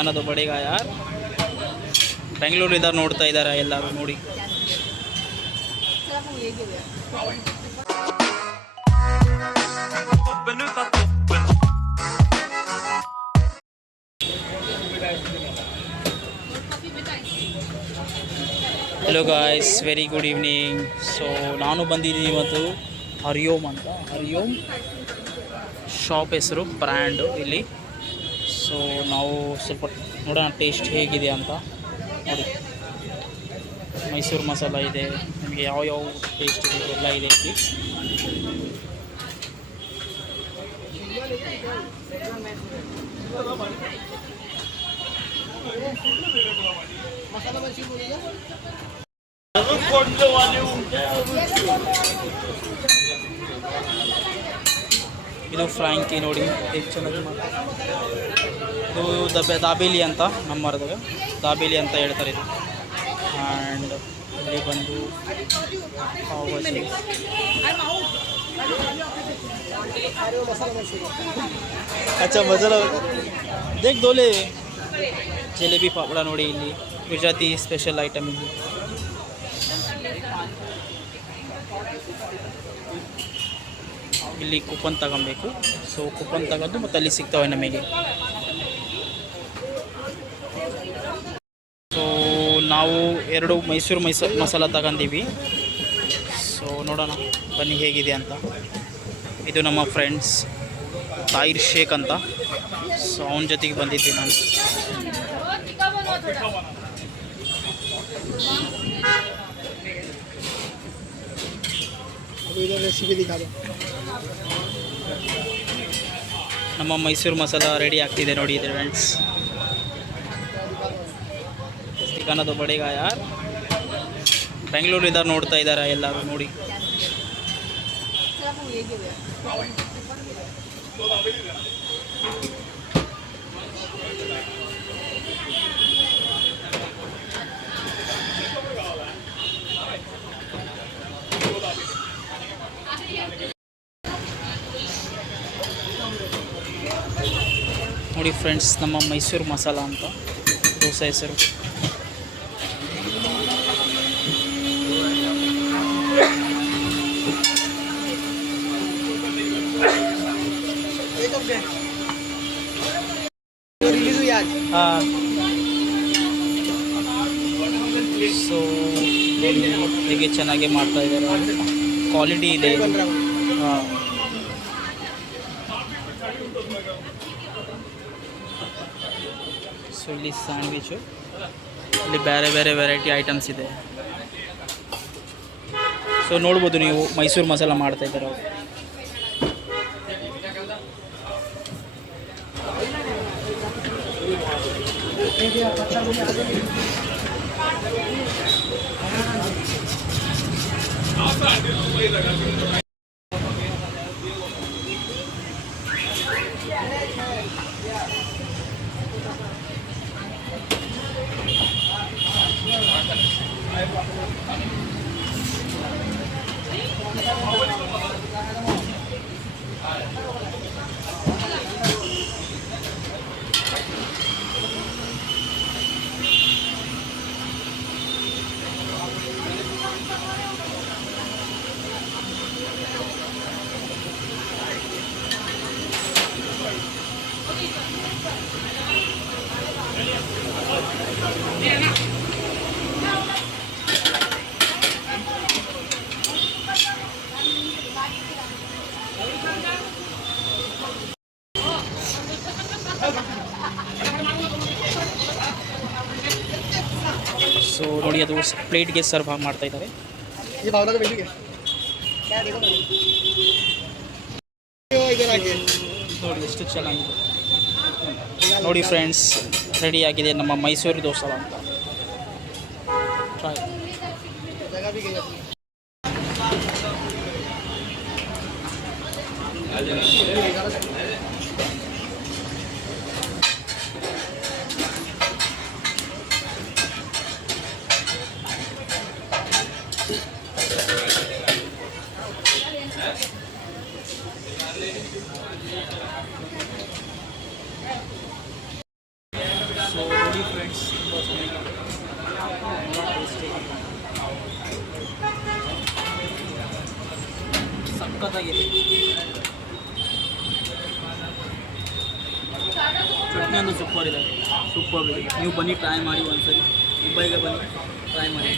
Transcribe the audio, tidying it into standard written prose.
ಅನ್ನೋದು ಬಡಿಗ ಯಾರು ಬೆಂಗಳೂರಿದ್ದಾರೆ ನೋಡ್ತಾ ಇದ್ದಾರೆ ಎಲ್ಲರೂ ನೋಡಿ. Hello guys, very good evening. So ನಾನು ಬಂದಿದ್ದೀನಿ ಇವತ್ತು ಹರಿಯೋಮ್ ಅಂತ. ಹರಿಯೋಮ್ ಶಾಪ್ ಹೆಸರು, ಬ್ರ್ಯಾಂಡು ಇಲ್ಲಿ. ಸೊ ನಾವು ಸ್ವಲ್ಪ ನೋಡೋಣ ಟೇಸ್ಟ್ ಹೇಗಿದೆ ಅಂತ. ನೋಡಿ, ಮೈಸೂರು ಮಸಾಲ ಇದೆ, ನಿಮಗೆ ಯಾವ ಟೇಸ್ಟ್ ಇದೆ ಎಲ್ಲ ಇದೆ ಇಲ್ಲಿ. ಇದು ಫ್ರಾಂಕಿ ನೋಡಿ ಎಷ್ಟು ಚೆನ್ನಾಗಿ ಮಾಡ್ತಾರೆ. ಇದು ದಾಬೇಲಿ ಅಂತ ನಮ್ಮ ಮರದಾಗ ದಾಬೇಲಿ ಅಂತ ಹೇಳ್ತಾರೆ ಇದು. ಆ್ಯಂಡ್ ಇಲ್ಲಿ ಬಂದು ಪಾವ್ ಭಾಜಿ, ಅಚ್ಚಾ ಮಸಾಲ ದೇಖ್ ದೋಲೆ, ಜಲೇಬಿ ಪಾಪಡ ನೋಡಿ ಇಲ್ಲಿ ಗುಜರಾತಿ ಸ್ಪೆಷಲ್ ಐಟಮ್ ಇಲ್ಲಿ. ಇಲ್ಲಿ ಕೂಪನ್ ತಗೊಬೇಕು. ಸೊ ಕೂಪನ್ ತಗೊಂಡು ಮತ್ತು ಅಲ್ಲಿ ಸಿಗ್ತವೆ ನಮಗೆ. ಸೊ ನಾವು 2 ಮೈಸೂರು ಮಸಾಲ ತಗೊಂಡೀವಿ. ಸೊ ನೋಡೋಣ ಬನ್ನಿ ಹೇಗಿದೆ ಅಂತ. ಇದು ನಮ್ಮ ಫ್ರೆಂಡ್ಸ್ ತಾಯಿರ್ ಶೇಖ್ ಅಂತ. ಸೊ ಅವನ ಜೊತೆಗೆ ಬಂದಿದ್ದೆ ನಾನು. ನಮ್ಮ ಮೈಸೂರು ಮಸಾಲ ರೆಡಿ ಆಗ್ತಿದೆ ನೋಡಿ ಇದೆ ಫ್ರೆಂಡ್ಸ್. ಅನ್ನೋದು ಬಡಿಗ ಯಾರು ಬೆಂಗಳೂರಿದ್ದಾರೆ ನೋಡ್ತಾ ಇದ್ದಾರೆ ಎಲ್ಲರೂ ನೋಡಿ. ನೋಡಿ ಫ್ರೆಂಡ್ಸ್, ನಮ್ಮ ಮೈಸೂರು ಮಸಾಲ ಅಂತ ದೋಸೆ ಹೆಸರು. ಹಾಂ, ಸೊ ಹೇಗೆ ಚೆನ್ನಾಗಿ ಮಾಡ್ತಾ ಇದ್ದಾರೆ, ಕ್ವಾಲಿಟಿ ಇದೆ. ಹಾಂ, ಸೊ ಇಲ್ಲಿ ಸ್ಯಾಂಡ್ವಿಚು, ಇಲ್ಲಿ ಬೇರೆ ಬೇರೆ ವೆರೈಟಿ ಐಟಮ್ಸ್ ಇದೆ. ಸೊ ನೋಡ್ಬೋದು ನೀವು, ಮೈಸೂರು ಮಸಾಲ ಮಾಡ್ತಾ ಇದ್ದಾರೆ ಅವರು. ಸೊ ನೋಡಿ, ಅದು ಪ್ಲೇಟ್ಗೆ ಸರ್ವ್ ಮಾಡ್ತಾ ಇದ್ದಾರೆ. ನೋಡಿ ಎಷ್ಟು ಚೆನ್ನಾಗಿದೆ ನೋಡಿ ಫ್ರೆಂಡ್ಸ್. ರೆಡಿಯಾಗಿದೆ ನಮ್ಮ ಮೈಸೂರು ದೋಸೆ ಅಂತ. ಟ್ರೈ. ನೋಡಿ ಫ್ರೆಂಡ್ಸ್, ತುಂಬ ಚೆನ್ನಾಗಿದೆ, ತುಂಬ ಟೇಸ್ಟಿಯಾಗಿದೆ, ಸಖತ್ತಾಗಿದೆ. ಚಟ್ನಿ ಒಂದು ಸೂಪರ್ ಇದೆ, ಸೂಪರ್ ಇದೆ. ನೀವು ಬನ್ನಿ ಟ್ರೈ ಮಾಡಿ ಒಂದ್ಸರಿ, ಮುಂಬೈಗೆ ಬನ್ನಿ ಟ್ರೈ ಮಾಡಿ.